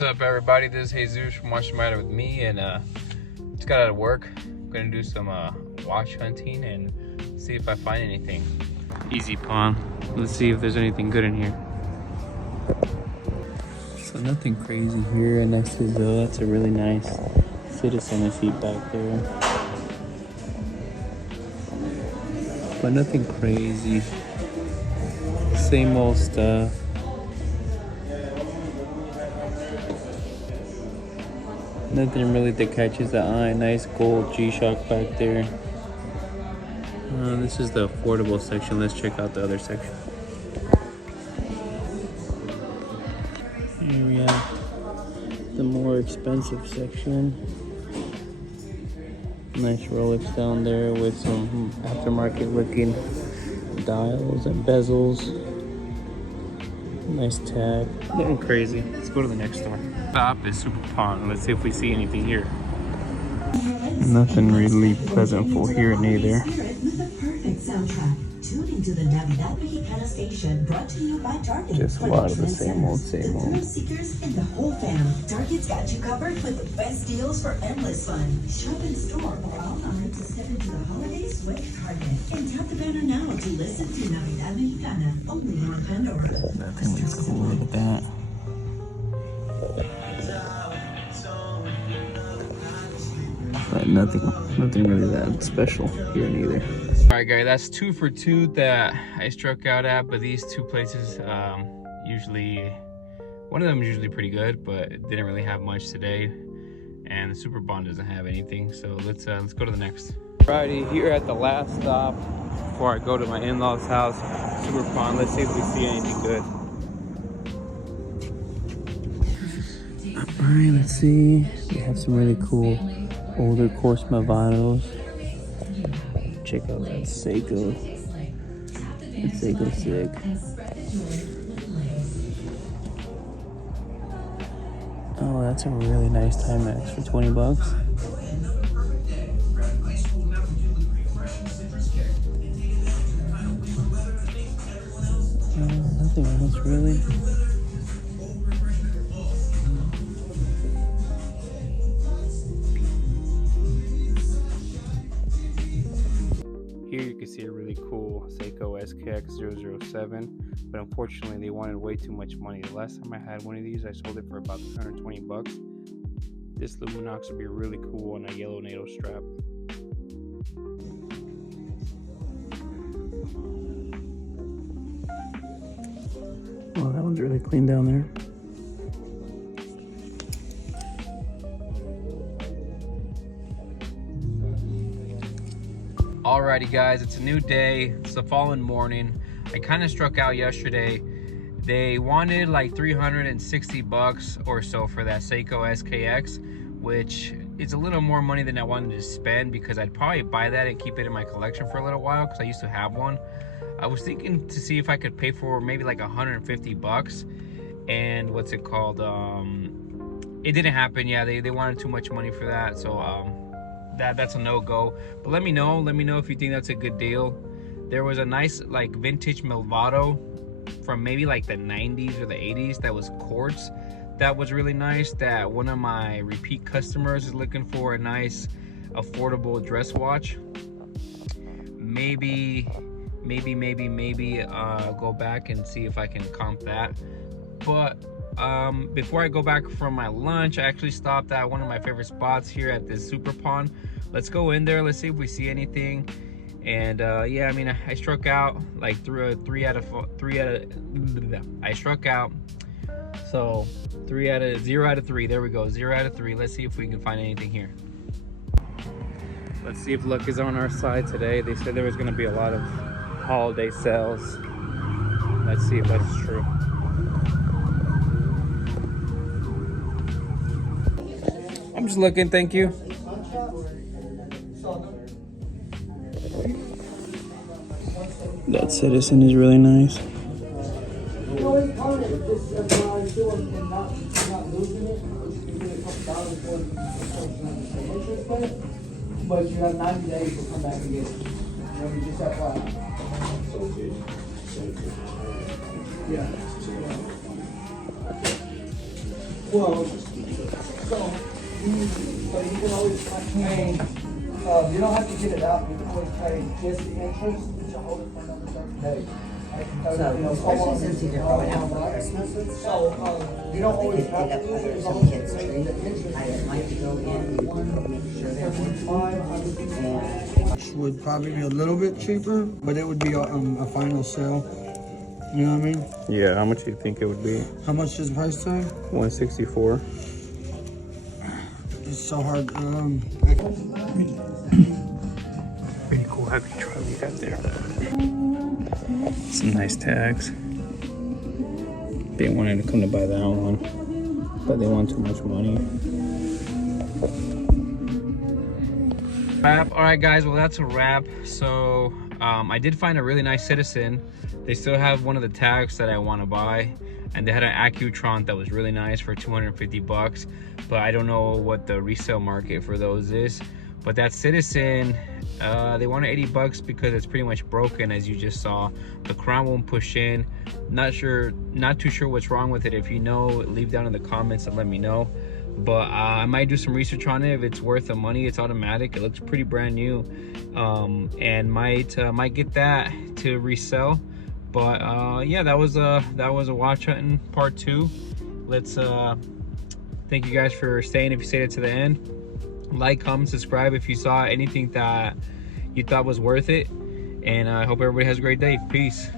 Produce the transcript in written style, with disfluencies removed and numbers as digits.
What's up, everybody? This is Jesus from Watch the Matter with me, and just got out of work. I'm gonna do some watch hunting and see if I find anything. Easy pawn. Let's see if there's anything good in here. So nothing crazy here next to Zulu. That's a really nice Citizen seat back there, but nothing crazy. Same old stuff. Nothing really that catches the eye. Nice gold G-Shock back there. This is the affordable section. Let's check out the other section. Here we have the more expensive section. Nice Rolex down there with some aftermarket looking dials and bezels. Nice tag. Nothing crazy. Let's go to the next store. Stop is Super Pond. Let's see if we see anything here. Nothing really pleasantful here neither. Tuning to the Navidad Mexicana station, brought to you by Target. Just a lot of the same old. The seekers and the whole family. Target's got you covered with the best deals for endless fun. Shop in store or online to step into the holidays with Target. And tap the banner now to listen to Navidad Mexicana, only on Pandora. Nothing looks cool. Look at that. But nothing really that special here neither. Alright guys, that's 2 for 2 that I struck out at, but these two places usually, one of them is usually pretty good, but it didn't really have much today, and the Super Bond doesn't have anything, so let's go to the next. Alrighty, here at the last stop before I go to my in-laws house, Super Bond. Let's see if we see anything good. Alright, let's see. We have some really cool older Course Movados. Check out that Seiko. That Seiko's sick. Oh, that's a really nice Timex for 20 bucks. Nothing else really. Here you can see a really cool Seiko SKX007, but unfortunately they wanted way too much money. The last time I had one of these, I sold it for about 120 bucks. This Luminox would be really cool on a yellow NATO strap. Well, that one's really clean down there. Alrighty guys, it's a new day. It's the following morning. I kind of struck out yesterday. They wanted like 360 bucks or so for that Seiko SKX, which is a little more money than I wanted to spend, because I'd probably buy that and keep it in my collection for a little while, because I used to have one. I was thinking to see if I could pay for maybe like 150 bucks, and what's it called, it didn't happen. Yeah, they wanted too much money for that, so that's a no-go. But let me know if you think that's a good deal. There was a nice like vintage Movado from maybe like the 90s or the 80s that was quartz. That was really nice, that one of my repeat customers is looking for a nice affordable dress watch. Maybe go back and see if I can comp that. But before I go back from my lunch, I actually stopped at one of my favorite spots here at this Super Pond. Let's go in there. Let's see if we see anything. And yeah, I mean, I struck out like I struck out. So 0 out of 3. There we go, 0 out of 3. Let's see if we can find anything here. Let's see if luck is on our side today. They said there was going to be a lot of holiday sales. Let's see if that's true. I'm just looking, thank you. That Citizen is really nice. But you have 90 days to come back and get it. You just have Yeah. Well, so you can always pay. You don't have to get it out. You can always pay just the interest to hold it for another 30 days. So, especially since you're going out for Christmas, So you don't we always could have dig up to do it. other As some long as kids' you tree. pay the interest. I'd like to go in and make sure they're Which would probably be a little bit cheaper, but it would be a final sale. You know what I mean? Yeah, how much do you think it would be? How much is the price tag? 164. It's so hard. Pretty cool heavy truck we got there. Some nice tags. They wanted to come to buy that one, but they want too much money. Wrap. All right, guys. Well, that's a wrap. So I did find a really nice Citizen. They still have one of the tags that I want to buy, and they had an Accutron that was really nice for 250 bucks, but I don't know what the resale market for those is. But that Citizen, they wanted 80 bucks because it's pretty much broken, as you just saw. The crown won't push in. Not too sure what's wrong with it. If you know, leave down in the comments and let me know. But I might do some research on it if it's worth the money. It's automatic. It looks pretty brand new, and might get that to resell. But yeah, that was a watch hunting part 2. Let's thank you guys for staying. If you stayed it to the end, like, comment, subscribe if you saw anything that you thought was worth it, and I hope everybody has a great day. Peace.